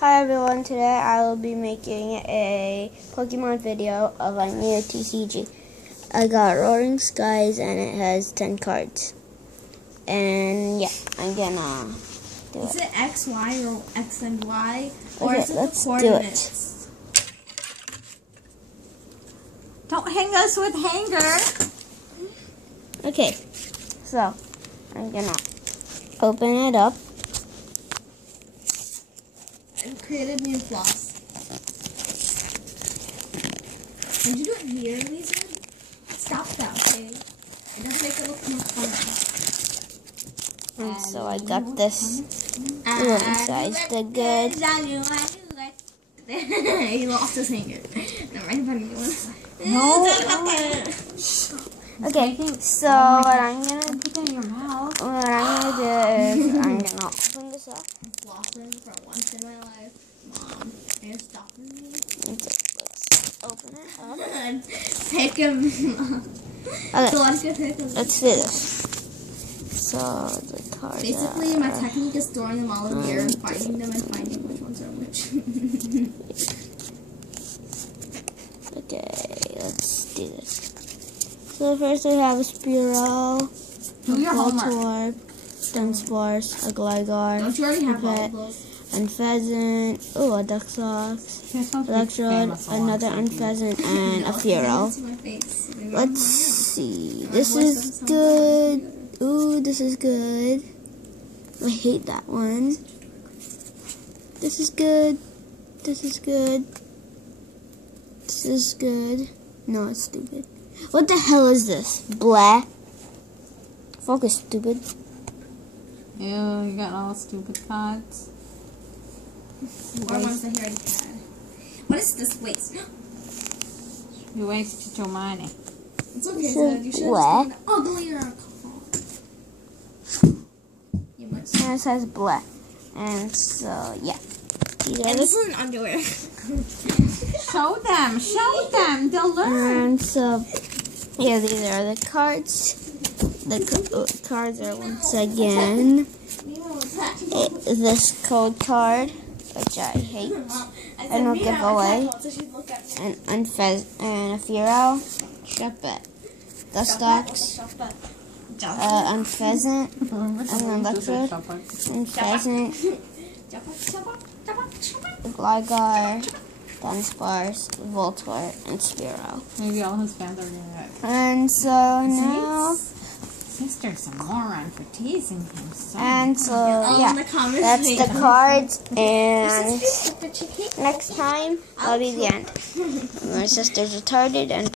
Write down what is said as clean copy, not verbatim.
Hi everyone, today I will be making a Pokemon video of my new TCG. I got Roaring Skies and it has 10 cards. And yeah, I'm gonna do it. Is it X, Y, or X and Y? Or Okay, is it let's the coordinates? Don't hang us with hanger. Okay, so I'm gonna open it up. And created new floss. Did you do it here, Lisa? Stop that, okay? It doesn't make it look more fun. And so I got this Roaring Skies, the good. He lost his hanger. No, right in front of you. No. Okay, so what I'm gonna Put that in your mouth. What I'm gonna do is I'm gonna open this up. I'm flossing for once in my life. Mom, are you stopping me? Let's open it up. Pick him. Okay, let's do this. So the cards. Basically, my technique is throwing them all in the air and finding them and finding which ones are which. Okay, let's do this. So first we have a Spearow, a Voltorb, Dunsparce, a Gligar, Don't you already have all of those? Unpheasant, a Duxox, Electrode, another Unpheasant, and a Fearow. Let's see. This is good. Ooh, this is good. I hate that one. This is good. This is good. This is good. No, it's stupid. What the hell is this? Blah. Focus, stupid. Ew, you got all stupid cards. Or ones that he already had. What is this waste? You wasted your money. It's okay, Zed. You should have What? just gotten an uglier card. You must. And it says blah. And so, yeah. These are And the this is an underwear. Show them, they'll learn. And so, yeah, these are the cards. The cards are once again this code card, which I hate. I don't give away. And Unpheasant and a Fearow. Shuppet. Dustox. Unpheasant. And Electrode. Unpheasant. Gligar. Dunsparce, Voltorb, and Spearow. Maybe all his fans are doing it. And so now, Sister's a moron for teasing him so. and so yeah, that's the cards. And next time, that'll be the end. My sister's retarded and